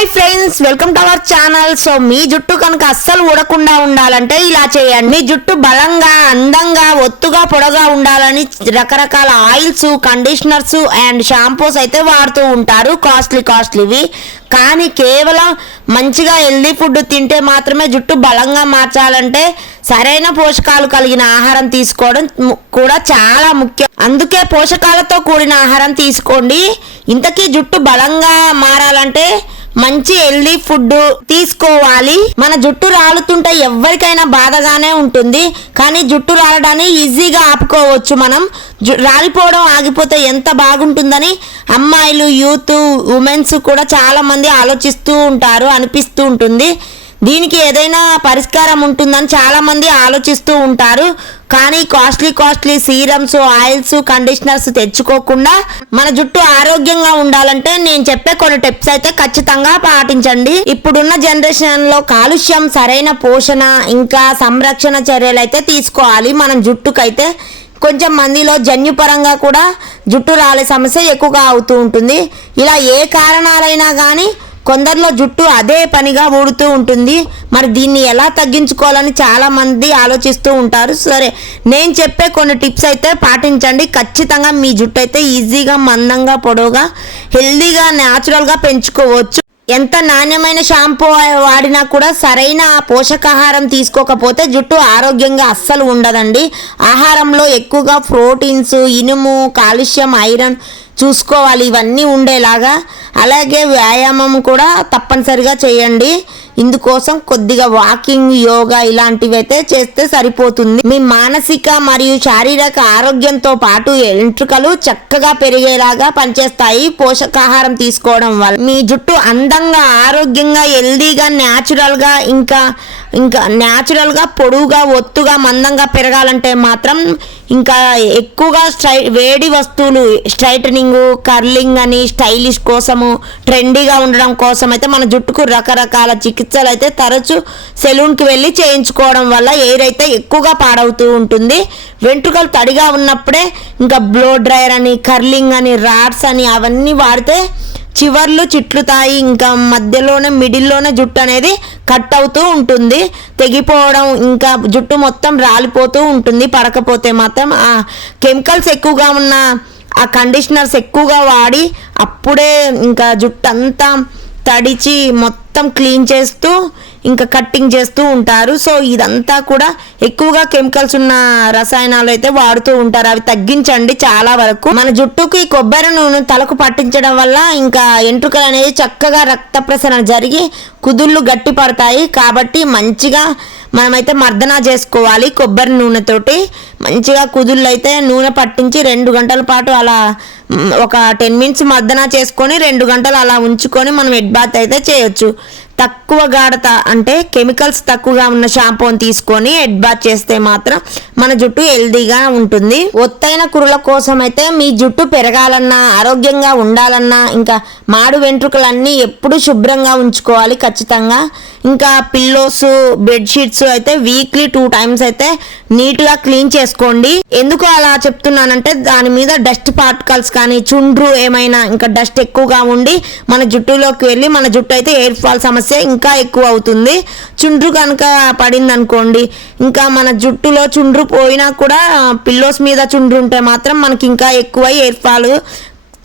Hi friends, welcome to our channel. So మీ జుట్టు కనుక అస్సలు ఊడకుండా ఉండాలంటే ఇలా చేయండి. మీ జుట్టు బలంగా, అందంగా, ఒత్తుగా, పొడగా ఉండాలని రకరకాల ఆయిల్స్, కండిషనర్స్ అండ్ షాంపూస్ అయితే వాడుతూ ఉంటారు, కాస్ట్లీవి. కానీ కేవలం మంచిగా హెల్దీ ఫుడ్ తింటే మాత్రమే జుట్టు బలంగా మార్చాలంటే సరైన పోషకాలు కలిగిన ఆహారం తీసుకోవడం కూడా చాలా ముఖ్యం. అందుకే పోషకాలతో కూడిన ఆహారం తీసుకోండి. ఇంతకీ జుట్టు బలంగా మారాలంటే మంచి హెల్దీ ఫుడ్ తీసుకోవాలి. మన జుట్టు రాలుతుంటే ఎవరికైనా బాధగానే ఉంటుంది, కానీ జుట్టు రాలడాన్ని ఈజీగా ఆపుకోవచ్చు. మనం రాలిపోవడం ఆగిపోతే ఎంత బాగుంటుందని అమ్మాయిలు, యూత్, ఉమెన్స్ కూడా చాలా మంది ఆలోచిస్తూ ఉంటారు, అనిపిస్తూ ఉంటుంది. దీనికి ఏదైనా పరిష్కారం ఉంటుందని చాలా మంది ఆలోచిస్తూ ఉంటారు. కానీ కాస్ట్లీ సీరమ్స్, ఆయిల్స్, కండిషనర్స్ తెచ్చుకోకుండా మన జుట్టు ఆరోగ్యంగా ఉండాలంటే నేను చెప్పే కొన్ని టిప్స్ అయితే ఖచ్చితంగా పాటించండి. ఇప్పుడున్న జనరేషన్ లో కాలుష్యం, సరైన పోషణ, ఇంకా సంరక్షణ చర్యలు అయితే తీసుకోవాలి. మనం జుట్టుకైతే కొంచెం మందిలో జన్యుపరంగా కూడా జుట్టు రాలే సమస్య ఎక్కువగా అవుతూ ఉంటుంది. ఇలా ఏ కారణాలైనా కానీ కొందరిలో జుట్టు అదే పనిగా ఊడుతూ ఉంటుంది. మరి దీన్ని ఎలా తగ్గించుకోవాలని చాలా మంది ఆలోచిస్తూ ఉంటారు. సరే, నేను చెప్పే కొన్ని టిప్స్ అయితే పాటించండి. ఖచ్చితంగా మీ జుట్టు అయితే ఈజీగా, మందంగా, పొడవుగా, హెల్దీగా, న్యాచురల్గా పెంచుకోవచ్చు. ఎంత నాణ్యమైన షాంపూ వాడినా కూడా సరైన పోషకాహారం తీసుకోకపోతే జుట్టు ఆరోగ్యంగా అస్సలు ఉండదండి. ఆహారంలో ఎక్కువగా ప్రోటీన్స్, ఇనుము, కాల్షియం, ఐరన్ చూసుకోవాలి, ఇవన్నీ ఉండేలాగా. అలాగే వ్యాయామం కూడా తప్పనిసరిగా చేయండి. ఇందుకోసం కొద్దిగా వాకింగ్, యోగా ఇలాంటివి అయితే చేస్తే సరిపోతుంది. మీ మానసిక మరియు శారీరక ఆరోగ్యంతో పాటు వెంట్రుకలు చక్కగా పెరిగేలాగా పనిచేస్తాయి పోషకాహారం తీసుకోవడం వల్ల. మీ జుట్టు అందంగా, ఆరోగ్యంగా, హెల్దీగా, న్యాచురల్గా, ఇంకా న్యాచురల్గా, పొడువుగా, ఒత్తుగా, మందంగా పెరగాలంటే మాత్రం ఇంకా ఎక్కువగా వేడి వస్తువులు, స్ట్రైటనింగ్, కర్లింగ్ అని స్టైలిష్ కోసము, ట్రెండీగా ఉండడం కోసం అయితే మన జుట్టుకు రకరకాల చికిత్సలు అయితే తరచూ సెలూన్కి వెళ్ళి చేయించుకోవడం వల్ల ఎయిర్ అయితే ఎక్కువగా పాడవుతూ ఉంటుంది. వెంట్రుకలు తడిగా ఉన్నప్పుడే ఇంకా బ్లో డ్రైయర్ అని, కర్లింగ్ అని, రాడ్స్ అని అవన్నీ వాడితే చివర్లు చిట్లుతాయి. ఇంకా మధ్యలోనే, మిడిల్లోనే జుట్టు అనేది కట్ అవుతూ ఉంటుంది, తెగిపోవడం, ఇంకా జుట్టు మొత్తం రాలిపోతూ ఉంటుంది. పడకపోతే మాత్రం ఆ కెమికల్స్ ఎక్కువగా ఉన్న ఆ కండిషనర్స్ ఎక్కువగా వాడి అప్పుడే ఇంకా జుట్టు అంతా తడిచి మొత్తం క్లీన్ చేస్తూ ఇంకా కట్టింగ్ చేస్తూ ఉంటారు. సో ఇదంతా కూడా ఎక్కువగా కెమికల్స్ ఉన్న రసాయనాలు అయితే వాడుతూ ఉంటారు. అవి తగ్గించండి చాలా వరకు. మన జుట్టుకి కొబ్బరి నూనె తలకు పట్టించడం వల్ల ఇంకా ఎంట్రుకలు అనేది చక్కగా రక్త ప్రసరణ జరిగి కుదుళ్ళు గట్టి పడతాయి. కాబట్టి మంచిగా మనమైతే మర్దన చేసుకోవాలి. కొబ్బరి నూనెతోటి మంచిగా కుదుళ్ళు అయితే నూనె పట్టించి 2 గంటల పాటు అలా ఒక 10 మినిట్స్ మర్దన చేసుకొని 2 గంటలు అలా ఉంచుకొని మనం హెడ్ బాత్ అయితే చేయొచ్చు. తక్కువ గాఢత అంటే కెమికల్స్ తక్కువగా ఉన్న షాంపూని తీసుకొని హెడ్ బాత్ చేస్తే మాత్రం మన జుట్టు హెల్దీగా ఉంటుంది. ఒత్తైన కురుల కోసం అయితే మీ జుట్టు పెరగాలన్నా, ఆరోగ్యంగా ఉండాలన్నా ఇంకా మాడు వెంట్రుకలన్నీ ఎప్పుడు శుభ్రంగా ఉంచుకోవాలి ఖచ్చితంగా. ఇంకా పిల్లోస్, బెడ్షీట్స్ అయితే వీక్లీ 2 టైమ్స్ అయితే నీట్గా క్లీన్ చేసుకోండి. ఎందుకు అలా చెప్తున్నానంటే దాని మీద డస్ట్ పార్టికల్స్ కానీ, చుండ్రు ఏమైనా ఇంకా డస్ట్ ఎక్కువగా ఉండి మన జుట్టులోకి వెళ్ళి మన జుట్టు అయితే హెయిర్ ఫాల్ సమస్య ఇంకా ఎక్కువ అవుతుంది. చుండ్రు కనుక పడింది అనుకోండి, ఇంకా మన జుట్టులో చుండ్రు పోయినా కూడా పిల్లోస్ మీద చుండ్రు ఉంటే మాత్రం మనకి ఇంకా ఎక్కువ హెయిర్ ఫాల్,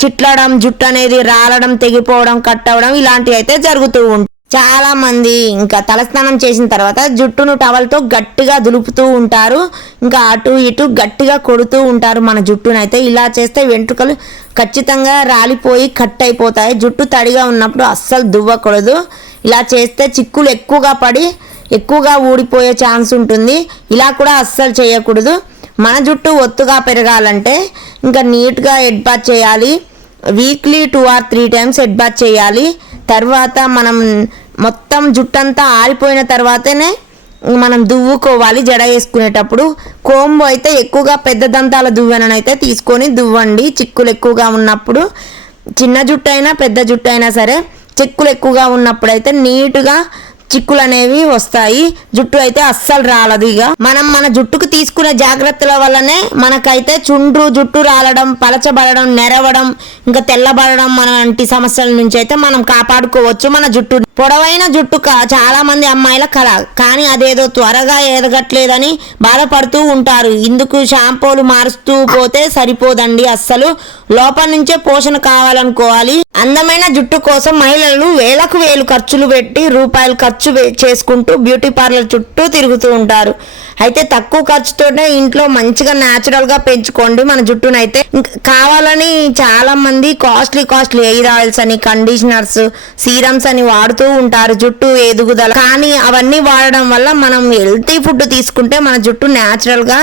చిట్లడం, జుట్టు అనేది రాలడం, తెగిపోవడం, కట్ అవ్వడం ఇలాంటివి అయితే జరుగుతూ ఉంటాయి. చాలా మంది ఇంకా తలస్నానం చేసిన తర్వాత జుట్టును టవల్తో గట్టిగా దులుపుతూ ఉంటారు, ఇంకా అటు ఇటు గట్టిగా కొడుతూ ఉంటారు మన జుట్టునైతే. ఇలా చేస్తే వెంట్రుకలు ఖచ్చితంగా రాలిపోయి కట్ అయిపోతాయి. జుట్టు తడిగా ఉన్నప్పుడు అస్సలు దువ్వకూడదు. ఇలా చేస్తే చిక్కులు ఎక్కువగా పడి ఎక్కువగా ఊడిపోయే ఛాన్స్ ఉంటుంది. ఇలా కూడా అస్సలు చేయకూడదు. మన జుట్టు ఒత్తుగా పెరగాలంటే ఇంకా నీట్గా హెడ్ బాత్ చేయాలి. Weekly 2 or 3 times head bath చేయాలి. తర్వాత మనం మొత్తం జుట్టంతా ఆరిపోయిన తర్వాతనే మనం దువ్వుకోవాలి. జడ వేసుకునేటప్పుడు కోంబు అయితే ఎక్కువగా పెద్ద దంతాల దువ్వెనైతే తీసుకొని దువ్వండి. చిక్కులు ఎక్కువగా ఉన్నప్పుడు, చిన్న జుట్టు అయినా పెద్ద జుట్టు అయినా సరే, చిక్కులు ఎక్కువగా ఉన్నప్పుడు అయితే నీట్గా చిక్కులు అనేవి వస్తాయి. జుట్టు అయితే అస్సలు రాలదు. ఇక మనం మన జుట్టుకు తీసుకునే జాగ్రత్తల వల్లనే మనకైతే చుండ్రు, జుట్టు రాలడం, పలచబడడం, నెరవడం, ఇంకా తెల్లబడడం వంటి సమస్యల నుంచి అయితే మనం కాపాడుకోవచ్చు మన జుట్టు. పొడవైన జుట్టు చాలా మంది అమ్మాయిల కళ, కానీ అదేదో త్వరగా ఎదగట్లేదని బాధపడుతూ ఉంటారు. ఇందుకు షాంపూలు మారుస్తూ పోతే సరిపోదండి. అస్సలు లోపల నుంచే పోషణ కావాలనుకోవాలి. అందమైన జుట్టు కోసం మహిళలు వేలకు వేలు ఖర్చులు పెట్టి రూపాయలు ఖర్చు చేసుకుంటూ బ్యూటీ పార్లర్ చుట్టూ తిరుగుతూ ఉంటారు. అయితే తక్కువ ఖర్చుతోనే ఇంట్లో మంచిగా న్యాచురల్ గా పెంచుకోండి మన జుట్టునైతే. కావాలని చాలా మంది కాస్ట్లీ హెయిర్ ఆయిల్స్ అని, కండిషనర్స్, సీరమ్స్ అని వాడుతూ ఉంటారు జుట్టు ఎదుగుదల. కానీ అవన్నీ వాడడం వల్ల మనం హెల్తీ ఫుడ్ తీసుకుంటే మన జుట్టు న్యాచురల్ గా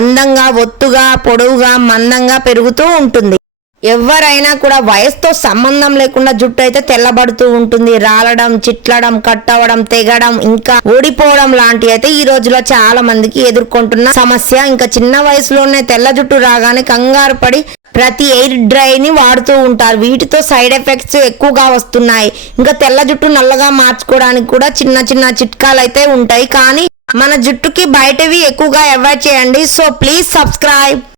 అందంగా, ఒత్తుగా, పొడవుగా, మందంగా పెరుగుతూ ఉంటుంది. ఎవరైనా కూడా వయసుతో సంబంధం లేకుండా జుట్టు అయితే తెల్లబడుతూ ఉంటుంది. రాలడం, చిట్లడం, కట్ అవ్వడం, తెగడం, ఇంకా ఊడిపోవడం లాంటివి అయితే ఈ రోజులో చాలా మందికి ఎదుర్కొంటున్న సమస్య. ఇంకా చిన్న వయసులోనే తెల్ల జుట్టు రాగానే కంగారు పడి ప్రతి ఎయిర్ డ్రైని వాడుతూ ఉంటారు. వీటితో సైడ్ ఎఫెక్ట్స్ ఎక్కువగా వస్తున్నాయి. ఇంకా తెల్ల జుట్టు నల్లగా మార్చుకోవడానికి కూడా చిన్న చిన్న చిట్కాలు అయితే ఉంటాయి. కానీ మన జుట్టుకి బయటవి ఎక్కువగా అవాయిడ్ చేయండి. So please subscribe.